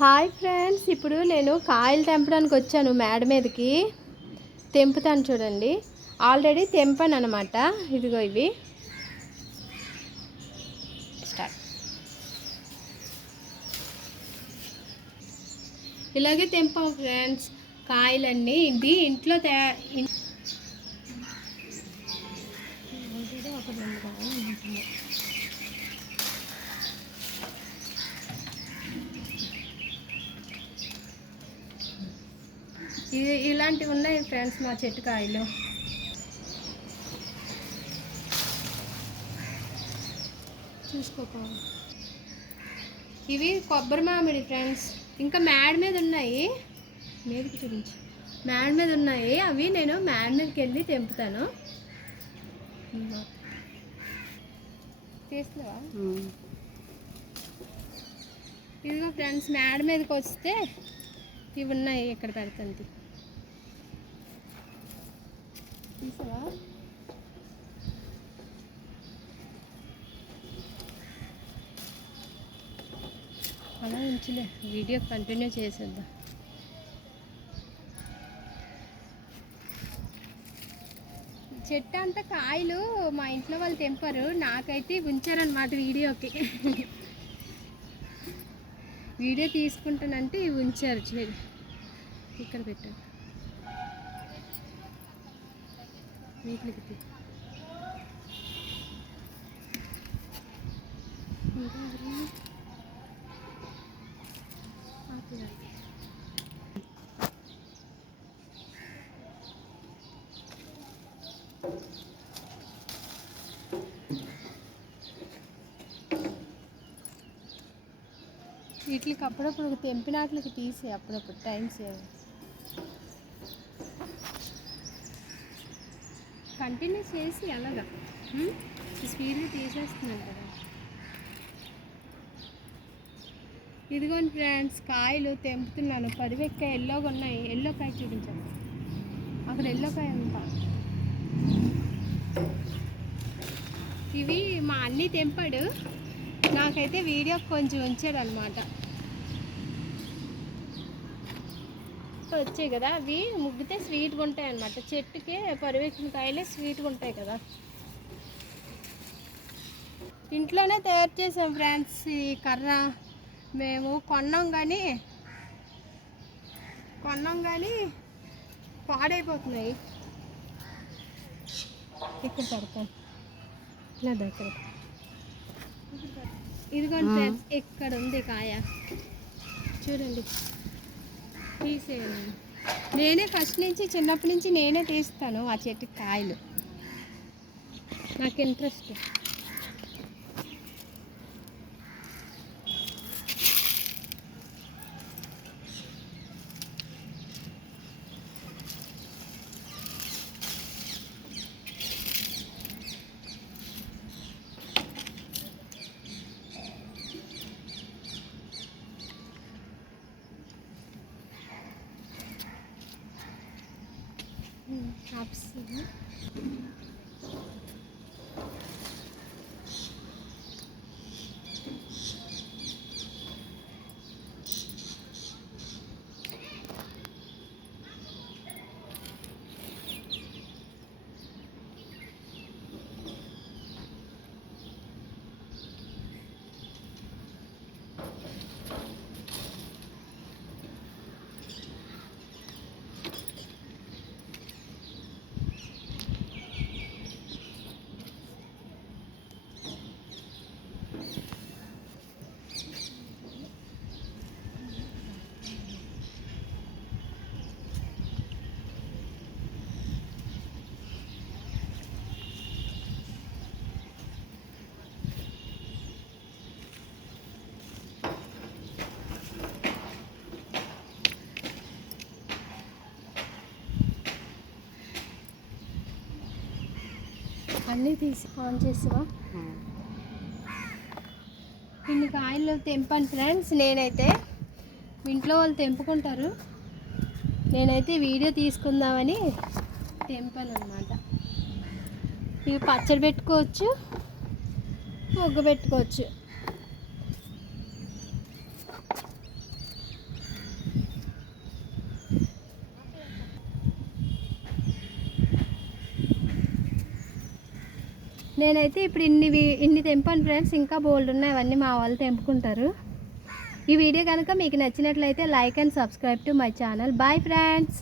Hi friends, ఇప్పుడు నేను కాయలు తెంపడానికి వచ్చాను. మేడ మీదకి తెంపుతాను చూడండి. ఆల్రెడీ తెంపాను అనమాట. ఇదిగో ఇవి స్టార్ట్. ఇలాగే తెంపాం ఫ్రెండ్స్ కాయలన్నీ. ఇది ఇంట్లో ఇలాంటివి ఉన్నాయి ఫ్రెండ్స్ మా చెట్టు కాయలు. చూసుకోపో, ఇవి కొబ్బరి మామిడి ఫ్రెండ్స్. ఇంకా మేడ మీద ఉన్నాయి, మీదకి చూపించి మేడ మీద ఉన్నాయి. అవి నేను మేడ మీదకి వెళ్ళి తెంపుతాను. తీస్తావా? ఇదిగో ఫ్రెండ్స్, మేడ మీదకి వస్తే ఇవి ఉన్నాయి. ఇక్కడ పెడతాను, తీసావా? అలా ఉంచులే, వీడియో కంటిన్యూ చేసేద్దాం. చెట్టు అంతా కాయలు మా ఇంట్లో వాళ్ళు తెంపారు, నాకైతే ఉంచారనమాట వీడియోకి. వీడియో తీసుకుంటానంటే ఇవి ఉంచారు. చూడు, ఇక్కడ పెట్టారు. వీటికి వీటికి అప్పుడప్పుడు తెంపినట్లకి తీసే, అప్పుడప్పుడు టైం సేవ్. కంటిన్యూ చేసి అలాగా స్పీడ్గా తీసేస్తున్నాను కదా. ఇదిగోండి ఫ్రెండ్స్, కాయలు తెంపుతున్నాను. పరివెక్కాయ ఎల్లోగా ఉన్నాయి. ఎల్లో కాయ చూపించాను, అక్కడ ఎల్లో కాయ అంతా. ఇవి మా అన్నీ తెంపాడు, నాకైతే వీడియో కొంచెం ఉంచాడు అనమాట. వచ్చాయి కదా, అవి ముగ్గితే స్వీట్గా ఉంటాయి అన్నమాట. చెట్టుకి పరివెక్కిన కాయలే స్వీట్గా ఉంటాయి కదా. ఇంట్లోనే తయారు చేసాం ఫ్రెండ్స్. ఈ కర్ర మేము కొన్నాం కానీ పాడైపోతున్నాయి. ఇక్కడ పడతాను, ఇలా దగ్గర. ఇదిగోండి ఫ్రెండ్స్, ఇక్కడ ఉంది కాయ చూడండి. తీసేయాలి. నేనే ఫస్ట్ నుంచి, చిన్నప్పటి నుంచి నేనే తీస్తాను ఆ చెట్టుకి కాయలు. నాకు ఇంట్రెస్ట్. Absolutely. అన్నీ తీసి ఆన్ చేసావా? ఇన్ని కాయలు తెంపాను ఫ్రెండ్స్. నేనైతే ఇంట్లో వాళ్ళు తెంపుకుంటారు, నేనైతే వీడియో తీసుకుందామని తెంపాను అనమాట. ఇవి పచ్చడి పెట్టుకోవచ్చు, ముగ్గు పెట్టుకోవచ్చు. నేనైతే ఇప్పుడు ఇన్ని తెంపాను ఫ్రెండ్స్, ఇంకా బోల్డ్ ఉన్నాయి, అవన్నీ మా వాళ్ళు తెంపుకుంటారు. ఈ వీడియో కనుక మీకు నచ్చినట్లయితే like and subscribe to my channel. Bye friends.